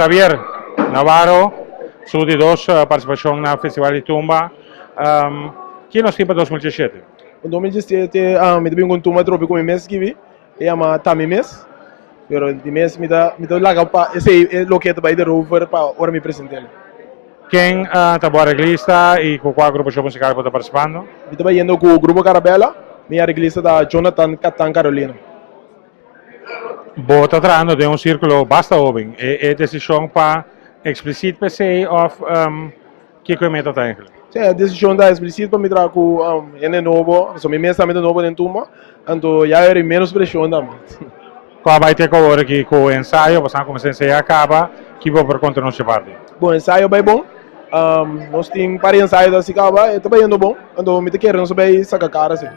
Xavier Navarro, su de dos participación na Festival de Tumba. Que nos tiempo 2017? Em 2017, eu tive um turma trópico com mês que vi, e chama Tami mês, pero de mês me dá larga para esse loquete para ir de rover para ora me apresentar. Quem está boa reglista e com qual grupo musical está participando? Eu estava indo com o grupo Carabela, minha reglista da Jonathan Catan Carolina. Boa está tratando de um círculo bastante jovem. É decisão para explicit per se ou que coisa está eigenlijk? Sim, a decisão da explícita para me trazer com ele novo, so me mês também novo dentro turma, então já era menos pressão também. Qual vai ter que agora aqui com o ensaio, você começa a ensaiar acaba, que vou por conta não se parte. Bom, ensaio bem bom. Nós temos para ensaio da Sicaba, está bem indo bom. Então me te quero não saber sacar cara assim.